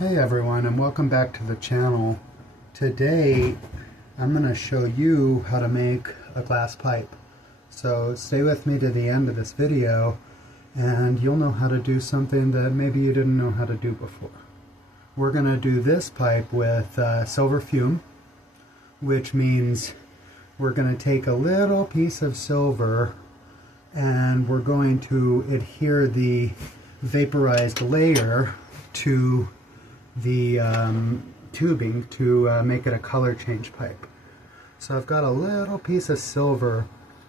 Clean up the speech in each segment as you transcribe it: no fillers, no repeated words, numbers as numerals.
Hey everyone, and welcome back to the channel. Today I'm going to show you how to make a glass pipe. So stay with me to the end of this video and you'll know how to do something that maybe you didn't know how to do before. We're going to do this pipe with silver fume, which means we're going to take a little piece of silver and we're going to adhere the vaporized layer to the tubing to make it a color change pipe. So I've got a little piece of silver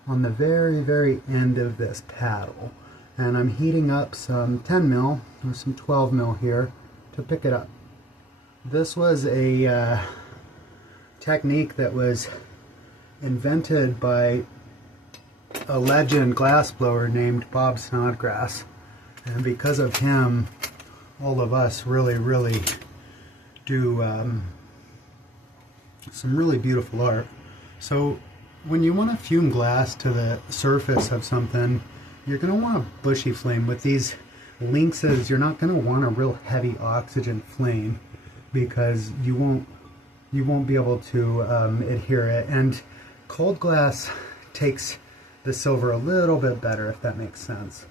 on the very end of this paddle, and I'm heating up some 10 mil or some 12 mil here to pick it up. This was a technique that was invented by a legend glassblower named Bob Snodgrass, and because of him all of us really do some really beautiful art. So when you want to fume glass to the surface of something, you're going to want a bushy flame. With these lynxes, you're not going to want a real heavy oxygen flame because you won't be able to adhere it. And cold glass takes the silver a little bit better, if that makes sense.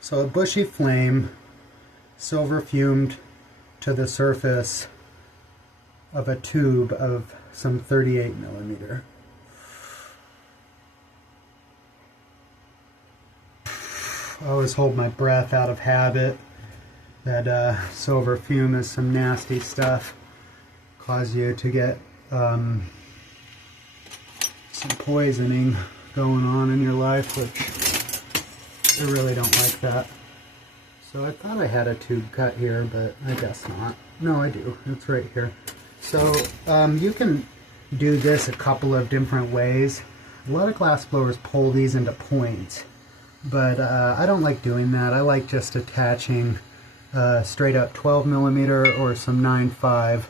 So a bushy flame, silver fumed to the surface of a tube of some 38 millimeter. I always hold my breath out of habit. That silver fume is some nasty stuff. Cause you to get some poisoning going on in your life, which I really don't like that. So I thought I had a tube cut here, but I guess not. No, I do. It's right here. So you can do this a couple of different ways. A lot of glass blowers pull these into points, but I don't like doing that. I like just attaching straight up 12 millimeter or some 9.5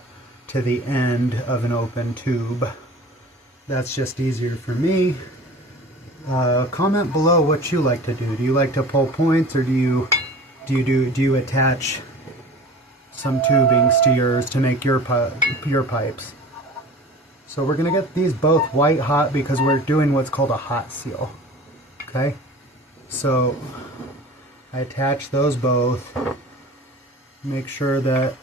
to the end of an open tube. That's just easier for me. Comment below what you like to do. Do you like to pull points, or do you attach some tubings to yours to make your pipes? So we're gonna get these both white hot because we're doing what's called a hot seal. Okay, so I attach those both. Make sure that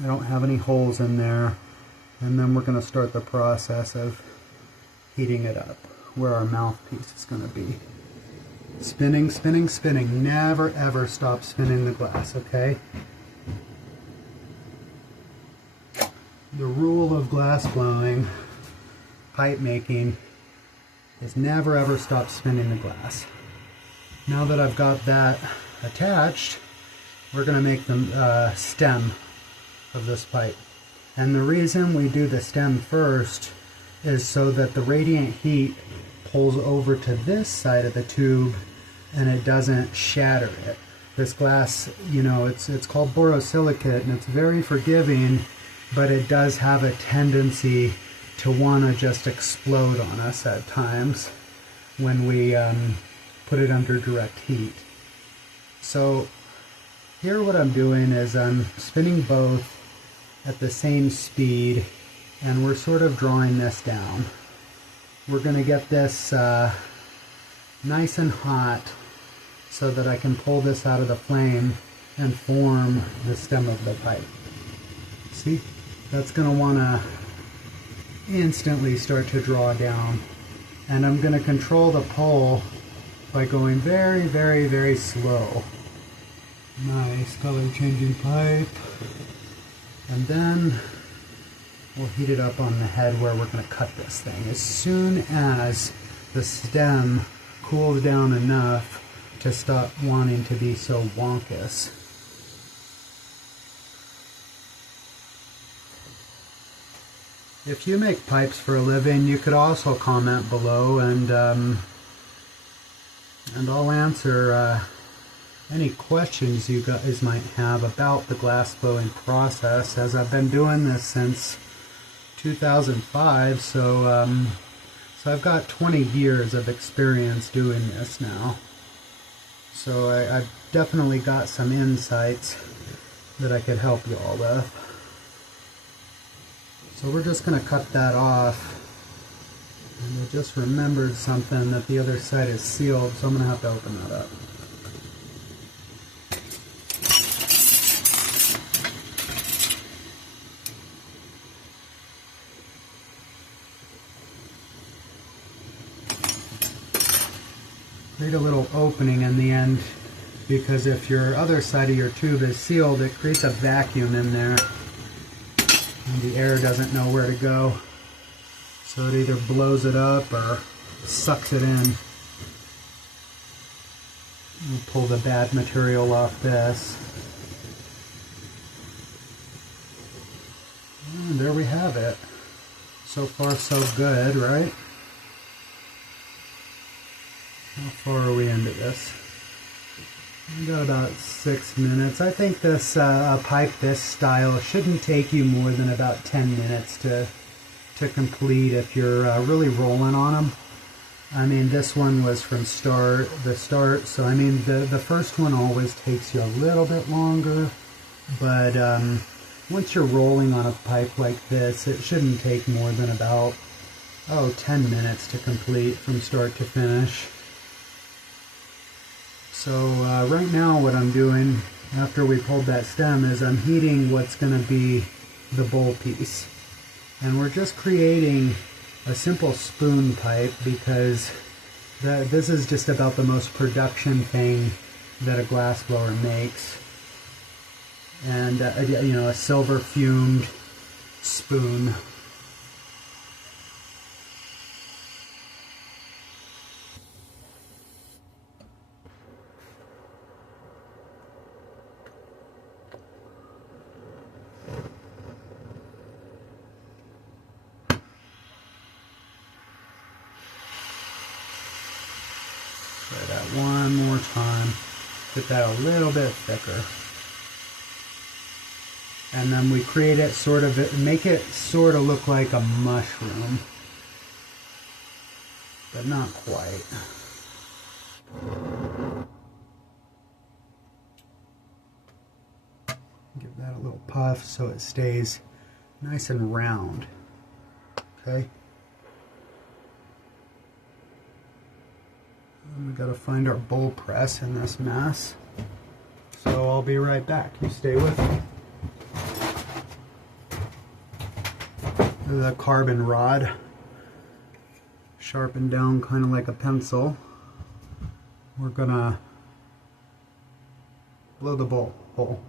I don't have any holes in there, and then we're gonna start the process of heating it up, where our mouthpiece is going to be. Spinning, spinning, spinning. Never ever stop spinning the glass, okay? The rule of glass blowing, pipe making, is never ever stop spinning the glass. Now that I've got that attached, we're going to make the stem of this pipe. And the reason we do the stem first is so that the radiant heat pulls over to this side of the tube and it doesn't shatter it. This glass, you know, it's called borosilicate and it's very forgiving, but it does have a tendency to want to just explode on us at times when we put it under direct heat. So here what I'm doing is I'm spinning both at the same speed, and we're sort of drawing this down. We're going to get this nice and hot so that I can pull this out of the flame and form the stem of the pipe. See? That's going to want to instantly start to draw down. And I'm going to control the pull by going very slow. Nice color changing pipe. And then we'll heat it up on the head where we're going to cut this thing. As soon as the stem cools down enough to stop wanting to be so wonkus. If you make pipes for a living, you could also comment below, and I'll answer any questions you guys might have about the glass blowing process, as I've been doing this since 2005, so I've got 20 years of experience doing this now. So I've definitely got some insights that I could help you all with. So we're just going to cut that off. And I just remembered something, that the other side is sealed, so I'm going to have to open that up. Create a little opening in the end, because if your other side of your tube is sealed, it creates a vacuum in there and the air doesn't know where to go, so it either blows it up or sucks it in. We'll pull the bad material off this, and there we have it. So far so good, right? How far are we into this? We got about 6 minutes. I think this pipe this style shouldn't take you more than about 10 minutes to complete if you're really rolling on them. I mean, this one was from the start, so I mean the first one always takes you a little bit longer, but once you're rolling on a pipe like this, it shouldn't take more than about 10 minutes to complete from start to finish. So right now what I'm doing after we pulled that stem is I'm heating what's going to be the bowl piece. And we're just creating a simple spoon pipe, because this is just about the most production thing that a glass blower makes. And you know, a silver fumed spoon. Try that one more time. Get that a little bit thicker. And then we create it make it sort of look like a mushroom, but not quite. Give that a little puff so it stays nice and round. Okay. And we gotta find our bowl press in this mess. So I'll be right back. You stay with me. The carbon rod, sharpened down kind of like a pencil. We're gonna blow the bowl hole.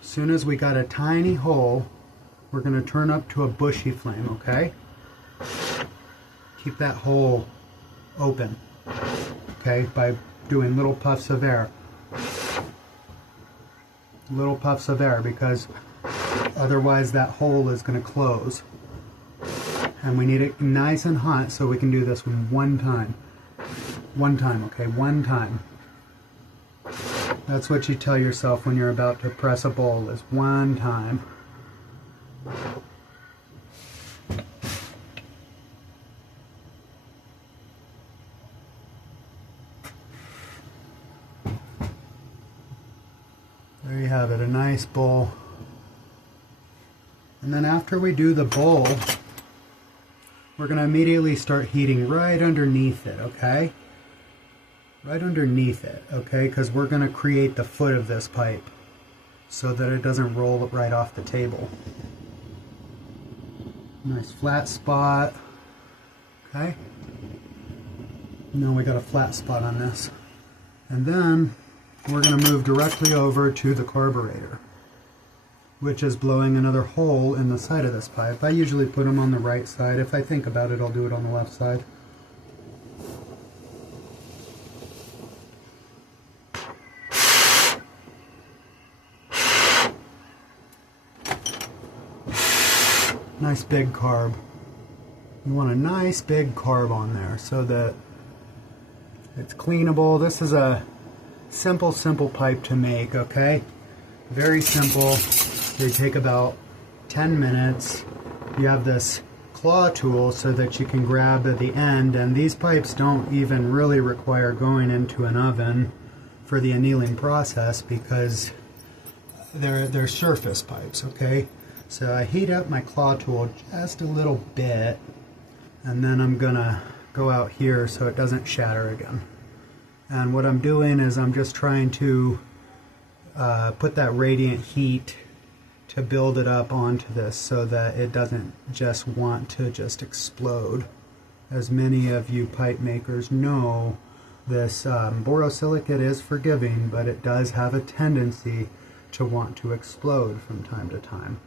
As soon as we got a tiny hole, we're going to turn up to a bushy flame, okay? Keep that hole open, okay, by doing little puffs of air. Little puffs of air, because otherwise that hole is going to close. And we need it nice and hot, so we can do this one time. One time, okay, one time. That's what you tell yourself when you're about to press a bowl, is one time. There you have it, a nice bowl. And then after we do the bowl, we're going to immediately start heating right underneath it, okay? Right underneath it, okay? Because we're going to create the foot of this pipe so that it doesn't roll right off the table. Nice flat spot, okay? Now we got a flat spot on this. And then we're going to move directly over to the carburetor, which is blowing another hole in the side of this pipe. I usually put them on the right side. If I think about it, I'll do it on the left side. Nice big carb. You want a nice big carve on there so that it's cleanable. This is a simple pipe to make, okay? Very simple. They take about 10 minutes. You have this claw tool so that you can grab at the end, and these pipes don't even really require going into an oven for the annealing process because they're surface pipes, okay? So I heat up my claw tool just a little bit, and then I'm gonna go out here so it doesn't shatter again. And what I'm doing is I'm just trying to put that radiant heat to build it up onto this so that it doesn't just want to just explode. As many of you pipe makers know, this borosilicate is forgiving, but it does have a tendency to want to explode from time to time.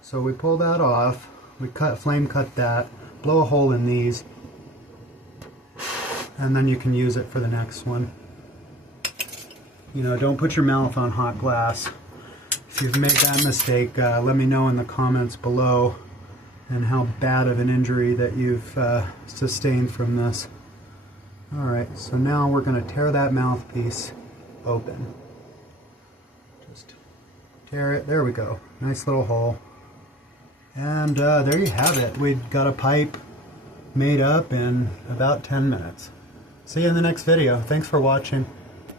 So we pull that off, we flame cut that, blow a hole in these, and then you can use it for the next one. You know, don't put your mouth on hot glass. If you've made that mistake, let me know in the comments below and how bad of an injury that you've sustained from this. Alright, so now we're going to tear that mouthpiece open. Just tear it. There we go. Nice little hole. And there you have it. We've got a pipe made up in about 10 minutes. See you in the next video. Thanks for watching.